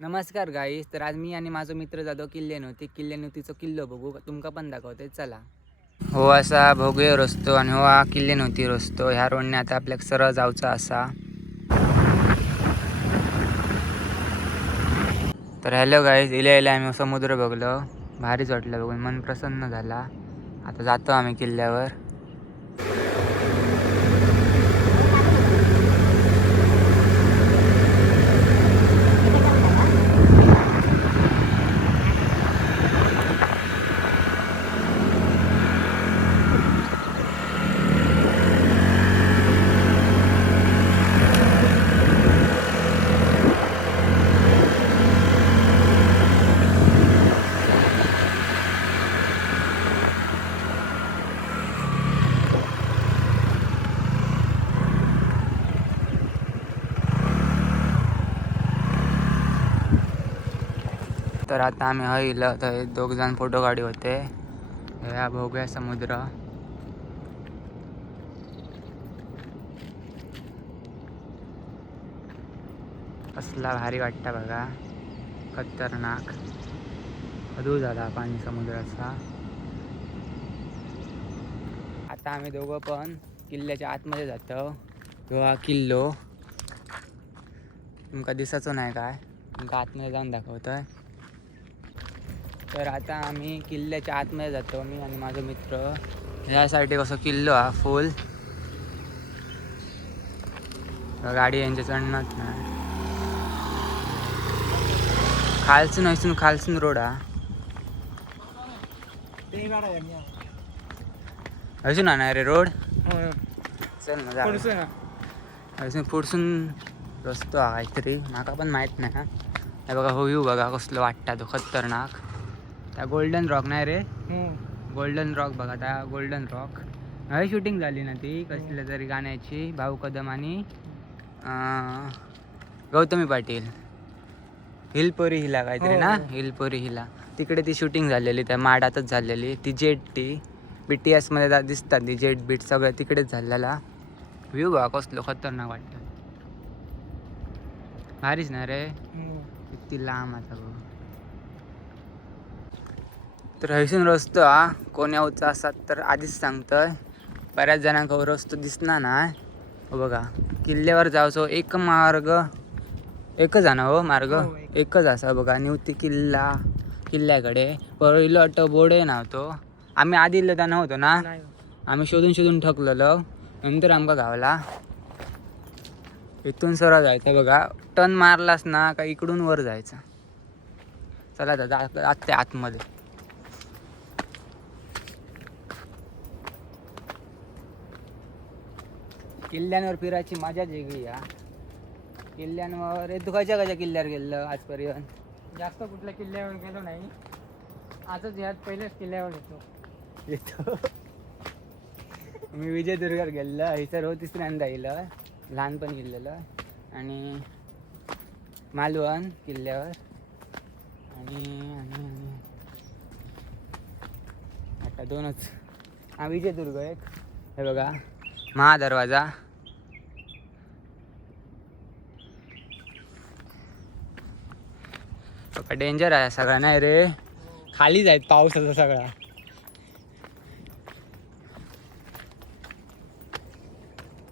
नमस्कार गाईस. तर आज मी आणि माझा मित्र जातो किल्ल्यानवतीचो किल्लो बघू तुमका पण दाखवते चला. हो असा भोगुया रस्तो आणि हो हा किल्ल्यानवती रस्तो. ह्या रोडने आता आपल्याक सरळ जाऊचा असा. तर हॅलो गाईस, इल्या आम्ही समुद्र बघलो, भारीच वाटलं बघून, मन प्रसन्न झाला. आता जातो आम्ही किल्ल्यावर. तर आता आम्ही हईला तर दोघ जण फोटो काढी होते. ह्या भोगुया समुद्र. कसला भारी वाटतं बघा, खतरनाक अधू झाला पाणी समुद्राचा. आता आम्ही दोघं पण किल्ल्याच्या आतमध्ये जातो. हा किल्लो तुमका दिसायचो नाही काय, तुमका आतमध्ये जाऊन दाखवतोय. तर आता आम्ही किल्ल्याच्या आतमध्ये जातो, मी आणि माझा मित्र. ह्यासाठी कसं किल्लो हा फुल गाडी यांच्या चढणच नाही. खालसून रोड हा. अजून नाही रे रोड. चल ना अजून पुढसून रस्तो हा काहीतरी, माका पण माहीत नाही. हे बघा हो व्ह्यू बघा कसलं वाटतं तो खतरनाक. त्या गोल्डन रॉक नाही रे, गोल्डन रॉक बघा, त्या गोल्डन रॉक हय शूटिंग झाली ना ती कसल्या तरी गाण्याची, भाऊ कदम आणि गौतमी पाटील. हिलपोरी हिला काहीतरी ना, हिलपोरी हिला. तिकडे ती शूटिंग झालेली, त्या माडातच झालेली. ती जेट टी BTS मध्ये दिसतात, ती जेट बीट सगळं तिकडेच झालेला. व्ह्यू बघा कसलो खतरनाक वाटतं, भारीच ना रे. किती लांब आता बघ. तर हयसून रस्तो हा कोण यावचा असात तर आधीच सांगतोय, बऱ्याच जणांका रस्तो दिसणार नाही. बघा किल्ल्यावर जायचो एक मार्ग, एकच आहे ना हो मार्ग, एकच असा बघा. निवती किल्ल्याकडे पहिलं वाटतं बोर्ड नव्हतो. आम्ही आधी इल्लो नव्हतो ना, आम्ही शोधून ठकलेलो. नंतर आमका गावला इथून सरळ जायचं बघा. टर्न मारलास ना का इकडून वर जायचं. चला आता आतमध्ये. किल्ल्यांवर फिरायची मजाच वेगळी या. किल्ल्यांवर तू खयच्या किल्ल्यावर गेलं आजपर्यंत? जास्त कुठल्या किल्ल्यावर गेलो नाही, आजच ह्यात पहिल्याच किल्ल्यावर येतो. मी विजयदुर्गावर गेलो, हैसर हो तिसऱ्यांदा गेलं, लहानपणी गेलेलं. आणि मालवण किल्ल्यावर आणि आता दोनच. हा विजयदुर्ग एक, हे बघा महादरवाजा. डेंजर आहे सगळा नाही रे, खाली जायत पावसाचा सगळा.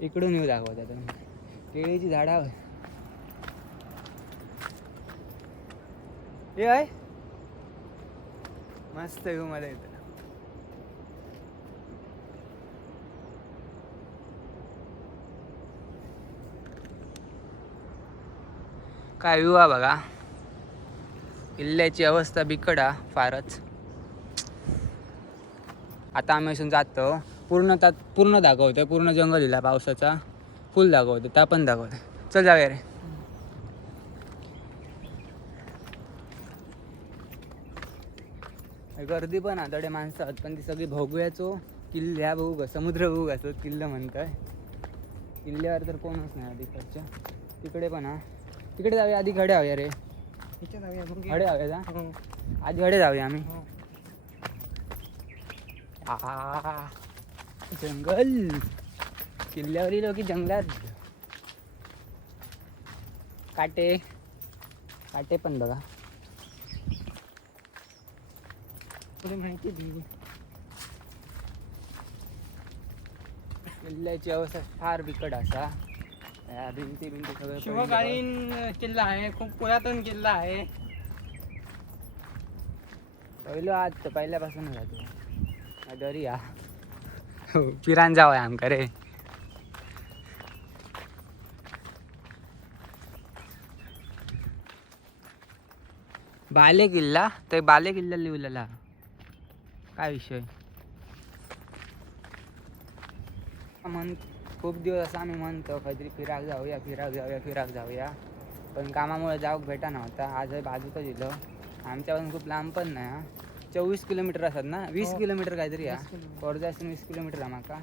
इकडून येऊ दाखवता तुम्ही केळीची झाडा. हे आहे मस्त व्ह्यू मध्ये येतं. काय व्ह्यू आहे बघा. किल्ल्याची अवस्था बिकट आहे फारच. आता आम्ही इथून जातो. पूर्ण दाखवतोय, पूर्ण जंगल दिला पावसाचा, फुल दाखवतो, त्या पण दाखवतोय. चल जाऊया रे. गर्दी पण आतडे माणसं आहेत, पण ती सगळी भोगुयाचो किल्ल्या बघू का, समुद्र बघू का किल्ला म्हणताय. किल्ल्यावर तर कोणच नाही तिकडच्या. तिकडे पण हा, तिकडे जाऊया आधी. खडे जाऊया रे, खडे जाऊया आधी, खडे जाऊया आम्ही. जंगल किल्ल्यावर येलो की जंगलात काटे. काटे पण बघा. तुला माहिती दिली किल्ल्याची अवस्था फार बिकट असा. या भिंती सगळं पडलं. शिवकालीन किल्ला आहे, खूप पुरातन किल्ला आहे. पहिलं आज तर पहिल्यापासून जातो दरी या फिरान जावं आमका रे. बाले किल्ला ते बाले किल्ला लिहिलेला काय विषय म्हण. खूप दिवस असं आम्ही म्हणतो काहीतरी फिराक जाऊया पण कामामुळे जाऊक भेटा नव्हता. आज बाजूचं दिलं. आमच्यापासून खूप लांब पण नाही हा. 24 किलोमीटर असतात ना, 20 किलोमीटर काहीतरी या. 20 किलोमीटर. कोरजासून 20 किलोमीटर माका.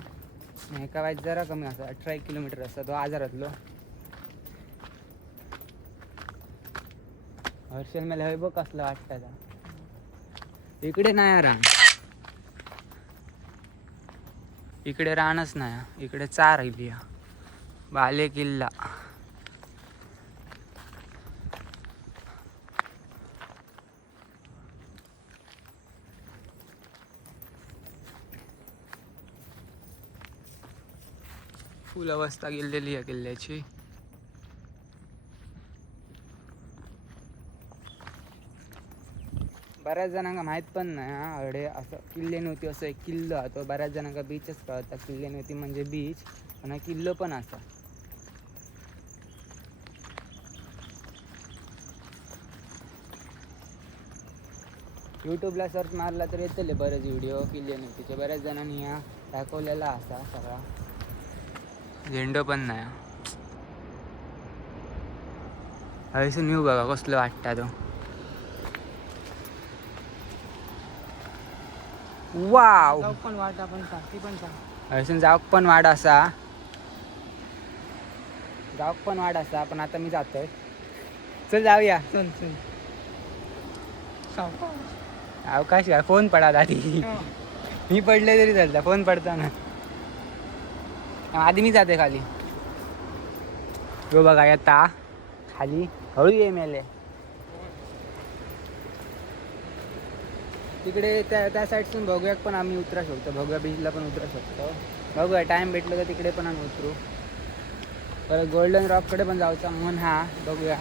एका वाईट जरा कमी असं 18 किलोमीटर असता तो आजारातलो. हर्षल मला हय बघ कसलं वाटतं. इकडे नाही रान, इकडे रानच नाही, इकडे चार राहिली. बाले किल्ला फुल अवस्था गेलेली आहे किल्ल्याची. बऱ्याच जणांना माहीत पण नाही हा अडे असं किल्ले नव्हती असं एक किल्लो तो. बऱ्याच जणांना बीचच कळतात. किल्ले नव्हती म्हणजे बीच पण किल्लो पण असा. यूट्यूबला सर्च मारला तर येतले बरेच व्हिडिओ किल्ले नव्हतीचे. बऱ्याच जणांनी ह्या दाखवलेला असा सगळा. झेंडो पण नाही. हयसून न्यू बघा कसलं वाटतं तो. वाव जाऊ पण वाटा पण सांग, ती पण सांग. हयसून जाऊक पण वाट असा. पण आता मी जातोय. चल जाऊया. चल चल अवकाश आहे. फोन पडा आधी. मी पडले तरी चालतं, फोन पडताना. आधी मी जाते खाली. हो बघा येता खाली हळू ये मेले. तिकडे त्या साईडसून भोग्यात पण आम्ही उतरा शकतो. भोग्या बीचला पण उतरा शकतो. बघूया टाइम भेटलं तर तिकडे पण आम्ही उतरू. परत गोल्डन रॉककडे पण जाऊचा म्हणून हा बघूया.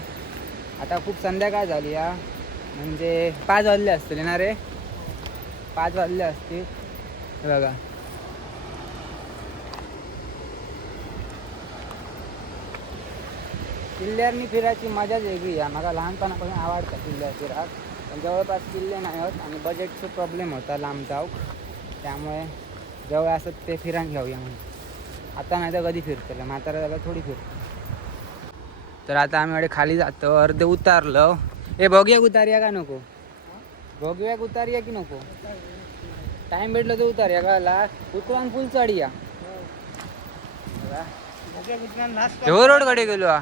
आता खूप संध्याकाळ झाली या, म्हणजे 5 वाजले असतील ना रे. 5 वाजले असतील बघा. किल्ल्यावरनी फिरायची मजाच वेगळी आहे. मला लहानपणापासून आवडतं किल्ल्यावर फिराक. पण जवळपास किल्ले नाही होत आणि बजेटचा प्रॉब्लेम होता लांब जाऊक. त्यामुळे जवळ असत ते फिरान घेऊया म्हणून. आता नाही तर कधी फिरतो म्हातारा जागा थोडी फिरतो. तर आता आम्ही खाली जातो. अर्धे उतारलो. हे बघूया उतारूया का नको. बघूया उतारूया की नको. टाइम भेटलं तर उतारूया का. उतरून फुल चढूया. हो रोड कडे गेलो.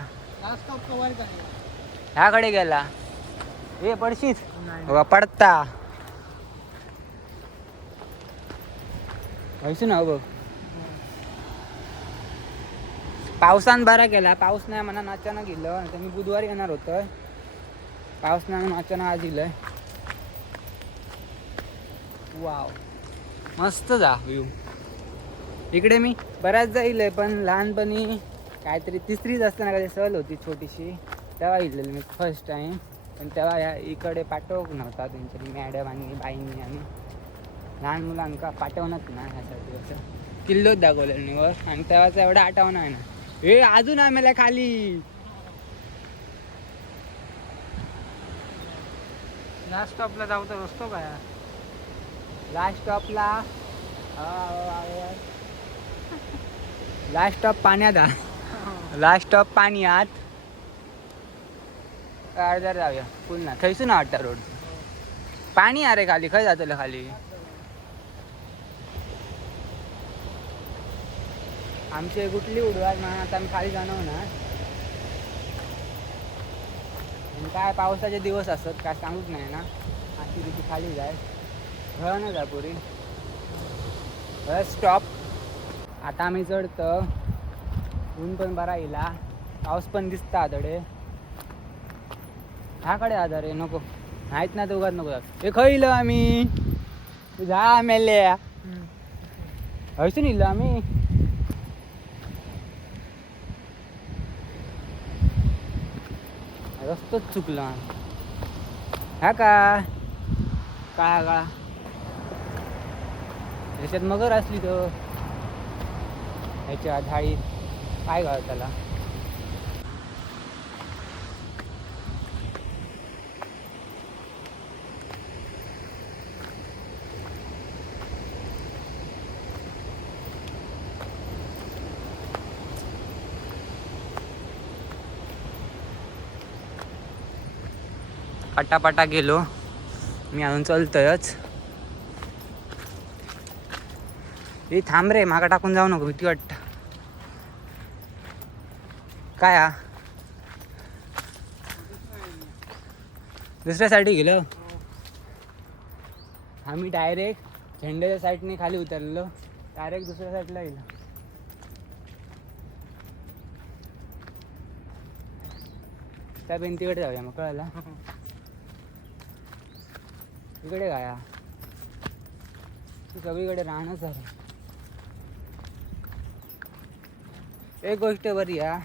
ह्याकडे गेला हे पडशीच पडता व्हायचं ना बघ. पावसान बरा केला. पाऊस नाही म्हणा अचानक गेलं. तर मी बुधवारी येणार होतो. पाऊस नाही म्हणून अचानक आज दिलंय. वाव मस्त जा व्ह्यू. इकडे मी बऱ्याच जाईल पण लहानपणी काहीतरी 3रीत असताना कधी सहल होती छोटीशी तेव्हा इलेलं मी फर्स्ट टाईम. पण तेव्हा या इकडे पाठवक नव्हता त्यांच्या मॅडम आणि बाईंनी. आम्ही लहान मुलांका पाठवणच ना ह्यासाठी असं किल्लोच दाखवलेलं वर. आणि तेव्हाचा एवढा आठवण आहे ना. हे अजून आम्हाला खाली लास्ट स्टॉपला जाऊ तर रस्तो काय. लास्ट स्टॉपला लास्ट स्टॉप पाण्यात. लास्ट स्टॉप पाण्यात अर्धा जाऊया पुन्हा थंयसून ना वाटतं रोड. पाणी अरे खाली खय जातलं खाली. आमची कुठली उडवाय म्हणून आता आम्ही खाली जाणार ना. काय पावसाचे दिवस असत काय सांगूच नाही ना. अशी तिथे खाली जाय घर ना जा पुरी स्टॉप. आता आम्ही चढतो. ऊन पण बरा येला. पाऊस पण दिसता थोडे. ह्याकडे आधार आहे नको माहित ना दोघात नको हे खयलो आम्ही जा मेले हयसून इल्लो आम्ही रस्तोच चुकला हा का काळा काळा ह्याच्यात मगर असली तर ह्याच्या झाडीत काय घाल त्याला पटापटा गेलो मी अजून चलतोयच हे थांब रे मागा टाकून जाऊ नको भीती वाटत काय हा दुसऱ्या साईडे गेलो आम्ही डायरेक्ट झेंड्याच्या साईडने खाली उतरलो डायरेक्ट दुसऱ्या साईडला गेलो त्या भिंतीकडे जाऊया मग कळलं इकडे काय सगळीकडे राहणंच आहे एक गोष्ट बरी या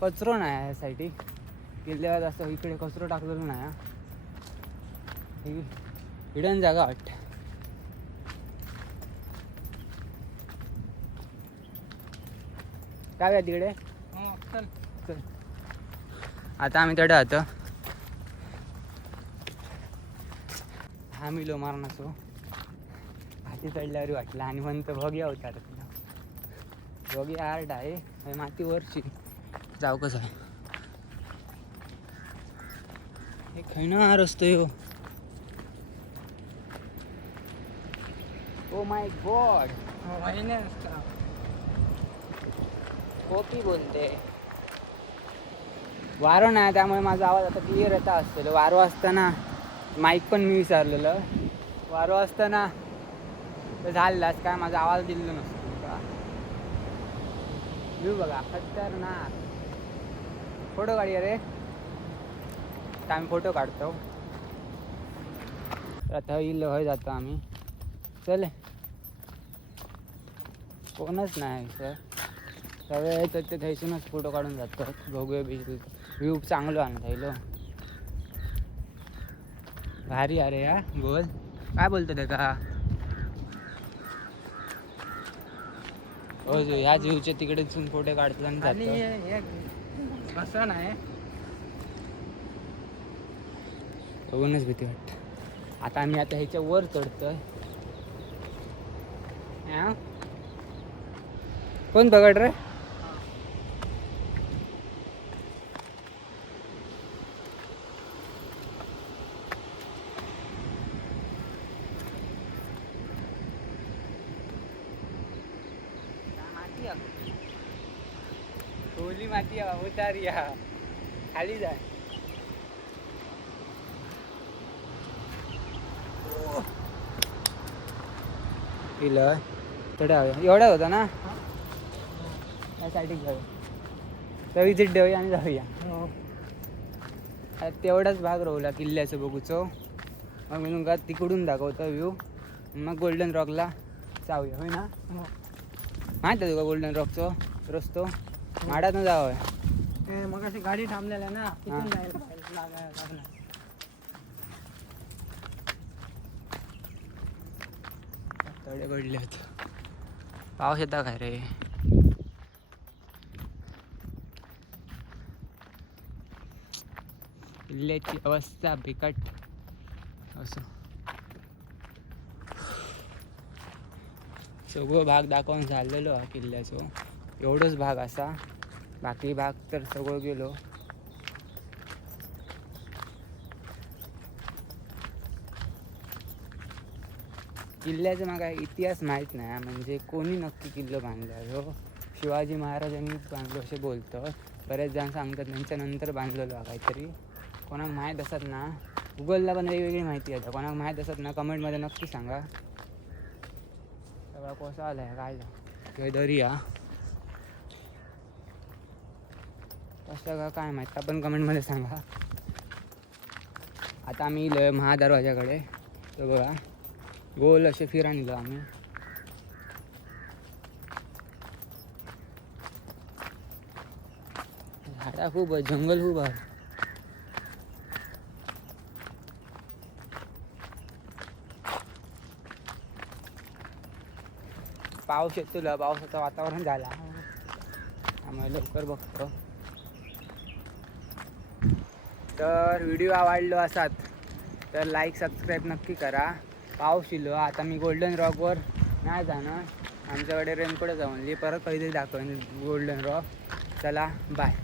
कचरो नाही आहे यासाठी किल्ल्यावर असं इकडे कचरो टाकलेलो नाही हिडन जागा वाटते काय आहे तिकडे चल चल आता आम्ही तिकडे आहोत मिलो मारणासो हाती चढल्यावर वाटलं आणि म्हणतो भोग्या होता तुला भोग्या आर्ट आहे माती वरची जाऊ कसं आहे हे खैना रस्तो यो ओ माय गॉड कॉपी बोलते वारो नाही त्यामुळे माझा आवाज आता क्लिअर येता असेल वारो असताना माईक पण मी विचारलेलं वारो असताना तर झालाच काय माझा आवाज दिलेला नसतो का व्ह्यू बघा खतरनाक फोटो काढूया रे तर आम्ही फोटो काढतो आता येईल हय जातो आम्ही चल कोणच नाही सर सगळे येतात ते थैसूनच फोटो काढून जातात बघूया बीच व्ह्यू चांगलं आणत राहिलो भारी अरे या बोल काय बोलतो ते का हो ह्या जीवच्या तिकडे फोटो काढतात आणि जातो कसं नाही बघूनच भीती वाटत आता आम्ही आता ह्याच्या वर चढतोय कोण बघड रे ओली माती उतारी खाली जाय पिलं थोड्या एवढा होता ना त्यासाठी जाऊ तर विजिट देऊया आणि जाऊया तेवढाच भाग राहला किल्ल्याचं बघूचो मग मी तुमका तिकडून दाखवतो व्ह्यू मग गोल्डन रॉकला जाऊया होय ना माहिती आहे तुका गोल्डन रॉकचो रस्तो माडातून जावं मग अशी गाडी थांबलेल्या ना तिथून जायला तडे पडले आहेत पाऊस येता काय रे किल्ल्याची अवस्था बिकट असं सगळं भाग दाखवून झालेलो हा किल्ल्याचो एवढंच भाग असा बाकी भाग तर सगळं गेलो किल्ल्याचा मला इतिहास माहीत नाही म्हणजे कोणी नक्की किल्लो बांधला हो शिवाजी महाराजांनीच बांधलो असे बोलतो बरेच जण सांगतात त्यांच्यानंतर बांधलेलो हा काहीतरी कोणाक माहीत असत ना गुगलला पण वेगवेगळी माहिती आहे कोणाक माहीत असत ना कमेंटमध्ये नक्की सांगा सगळा कोसा आला आहे काय किंवा दर्या कसं का काय माहीत आपण कमेंटमध्ये सांगा आता आम्ही इलोय महादरवाजाकडे. तर बघा गोल असे फिरा निघलो आम्ही. झाडा खूप आहे, जंगल खूप आहे. पाऊस येतो, पावसाचं वातावरण झाला त्यामुळे लवकर बघतो. तर व्हिडिओ आवडलो असात तर लाईक सबस्क्राईब नक्की करा. पाऊस इलो आता मी गोल्डन रॉकवर नाही जाणार, आमच्याकडे रेनकोट जाऊन परत कधीतरी दाखवेन गोल्डन रॉक. चला बाय.